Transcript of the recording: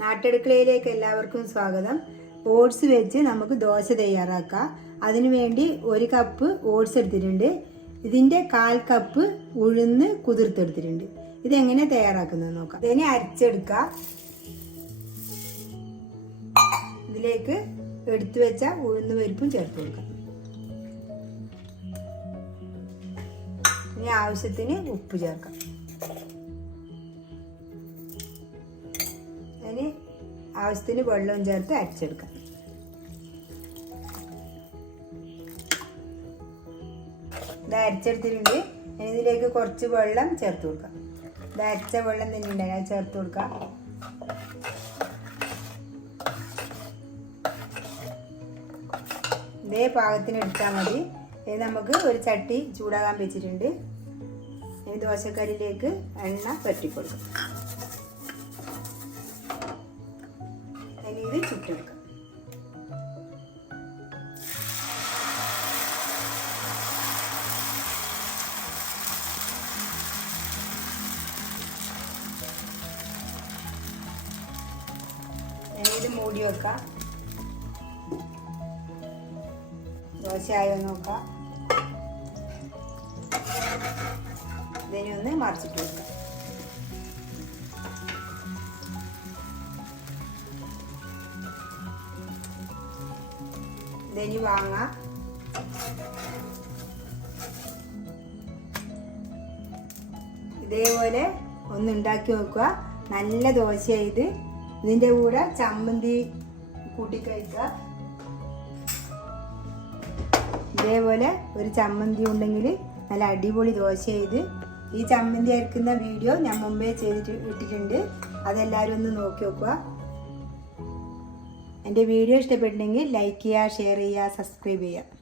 നാട്ടടുക്കളയിലേക്ക് എല്ലാവർക്കും സ്വാഗതം. ഓട്സ് വെച്ച് നമുക്ക് ദോശ തയ്യാറാക്കാം. അതിനുവേണ്ടി ഒരു കപ്പ് ഓട്സ് എടുത്തിട്ടുണ്ട്. ഇതിന്റെ കാൽ കപ്പ് ഉഴുന്ന് കുതിർത്തെടുത്തിട്ടുണ്ട് ഇതെങ്ങനെ തയ്യാറാക്കുന്നത് നോക്കാം. ഇതിനെ അരച്ചെടുക്കുക. ഇതിലേക്ക് എടുത്തു വെച്ച ഉഴുന്ന് പരിപ്പും ചേർത്ത് കൊടുക്കാം. ഇനി ആവശ്യത്തിന് ഉപ്പ് ചേർക്കാം. ആവശ്യത്തിന് വെള്ളവും ചേർത്ത് അരച്ചെടുക്കാം. ഇത് അരച്ചെടുത്തിട്ടുണ്ട്. ഇനി ഇതിലേക്ക് കുറച്ച് വെള്ളം ചേർത്ത് കൊടുക്കാം. ഇത് അരച്ച വെള്ളം തന്നെ ഉണ്ടായി ചേർത്ത് കൊടുക്കാം. ഇതേ പാകത്തിന് എടുത്താൽ മതി. ഇത് നമുക്ക് ഒരു ചട്ടി ചൂടാകാൻ വെച്ചിട്ടുണ്ട്. ഇനി ദോശക്കല്ലിലേക്ക് എണ്ണ പറ്റിക്കൊടുക്കാം ഇനി ഇത് മൂടി വെക്കാം. ദോശയായോ നോക്കാം. ഇതിനൊന്ന് മറിച്ചിട്ട് വെക്കാം. ഇതിനി വാങ്ങാം ഇതേപോലെ ഒന്ന് ഉണ്ടാക്കി നോക്കുക. നല്ല ദോശ ഇത്. ഇതിന്റെ കൂടെ ചമ്മന്തി കൂട്ടി കഴിക്കുക. ഇതേപോലെ ഒരു ചമ്മന്തി ഉണ്ടെങ്കിൽ നല്ല അടിപൊളി ദോശ ചെയ്ത് ഈ ചമ്മന്തി അരക്കുന്ന വീഡിയോ ഞാൻ മുമ്പേ ചെയ്തിട്ട് ഇട്ടിട്ടുണ്ട്. അതെല്ലാവരും ഒന്ന് നോക്കി നോക്കുക. എന്റെ വീഡിയോ ഇഷ്ടപ്പെട്ടെങ്കിൽ ലൈക്ക് ചെയ്യുക ഷെയർ ചെയ്യുക സബ്സ്ക്രൈബ് ചെയ്യുക.